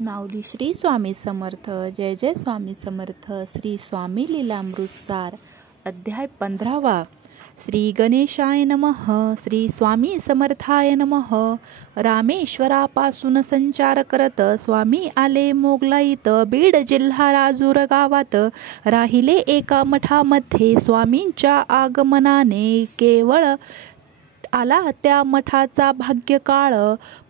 माऊली श्री स्वामी समर्थ. जय जय स्वामी समर्थ. श्री स्वामी लीलामृतसार अध्याय 15. श्री गणेशाय नमः. श्री स्वामी समर्थाय नमः. रामेश्वरापासून संचार करत स्वामी आले मोगलाईत. बीड जिल्हा राजूर गावात राहिले एका मठामध्ये. स्वामींच्या आगमनाने केवळ आला त्या मठाचा भाग्यकाळ.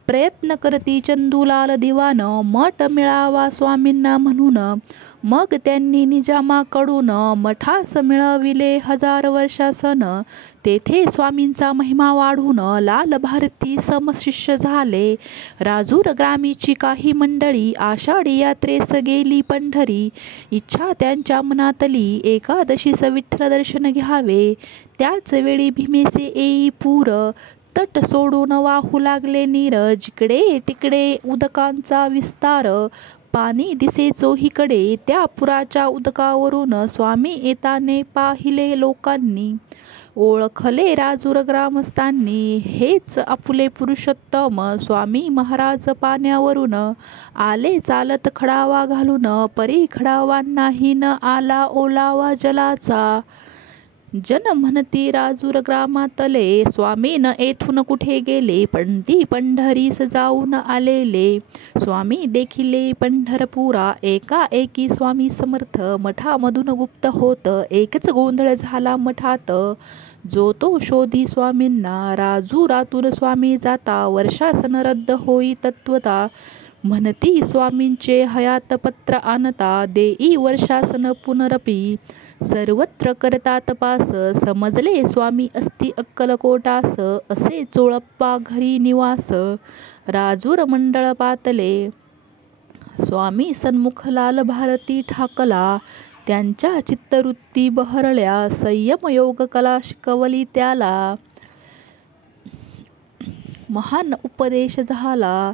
प्रयत्न करती चंदूलाल दिवान मठ मिळावा स्वामींना म्हणून. मग त्यांनी निजामाकडून मठास मिळविले 1000 वर्षासन. तेथे स्वामींचा महिमा वाढून लाल भारती समशिष्य झाले. राजूर ग्रामीची काही मंडळी आषाढी यात्रेस गेली पंढरी. इच्छा त्यांच्या मनातली एकादशीस विठ्ठल दर्शन घ्यावे. त्याच वेळी भीमेचे येई पूर. तट सोडून वाहू लागले नीर. जिकडे तिकडे उदकांचा विस्तार. पाणी दिसे चोहीकडे. त्या पुराच्या उदकावरून स्वामी येताने पाहिले लोकांनी. ओळखले राजूर ग्रामस्थांनी. हेच आपुले पुरुषोत्तम स्वामी महाराज पाण्यावरून. आले चालत खडावा घालून. परी खडावांनाही न आला ओलावा जलाचा. जन म्हणती राजूर ग्रामातले स्वामीन येथून कुठे गेले. पंडी पंढरीस जाऊन आलेले. स्वामी देखिले पंढरपुरा. एकाएकी स्वामी समर्थ मठामधून गुप्त होत. एकच गोंधळ झाला मठात. जो तो शोधी स्वामींना. राजूरातून स्वामी जाता वर्षासन रद्द होई तत्वता. म्हणती स्वामींचे हयात पत्र आणता. देई वर्षासन पुनरपी. सर्वत्र करता तपास. समजले स्वामी असती अक्कलकोटास. असे चोळप्पा घरी निवास. राजूर मंडळ पातले. स्वामी सन्मुख लाल भारती ठाकला. त्यांच्या चित्तवृत्ती बहरल्या. संयम योग कला शिकवली त्याला. महान उपदेश झाला.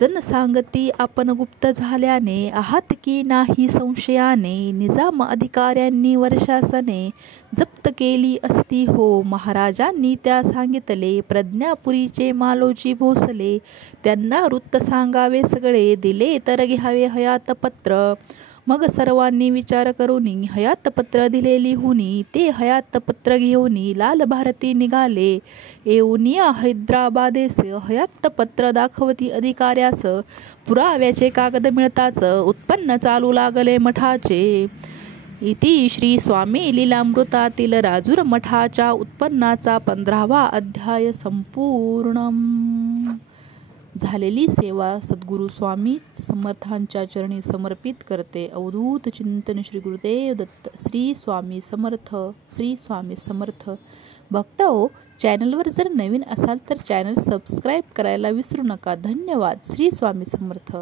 जन सांगती आपण गुप्त झाल्याने. आहात की नाही संशयाने. निजाम अधिकाऱ्यांनी वर्षासने जप्त केली असती हो. महाराजांनी त्या सांगितले. प्रज्ञापुरीचे मालोजी भोसले. त्यांना वृत्त सांगावे सगळे. दिले तर घ्यावे हयात पत्र. मग सर्वांनी विचार करूनी हयात पत्र दिले लिहुनी. ते हयात पत्र घेऊनी लाल भारती निघाले. येऊनिया हैदराबादेस हयात पत्र दाखवती अधिकाऱ्यास. पुराव्याचे कागद मिळताच उत्पन्न चालू लागले मठाचे. इति श्री स्वामी लीलामृतातील राजूर मठाच्या उत्पन्नाचा 15वा अध्याय संपूर्ण. झालेली सेवा सद्गुरु स्वामी समर्थांच्या चरणी समर्पित करते. अवधूत चिंतन श्री गुरुदेव दत्त. श्री स्वामी समर्थ. श्री स्वामी समर्थ. भक्तो, चॅनलवर जर नवीन असाल तर चॅनल सबस्क्राईब करायला विसरू नका. धन्यवाद. श्री स्वामी समर्थ.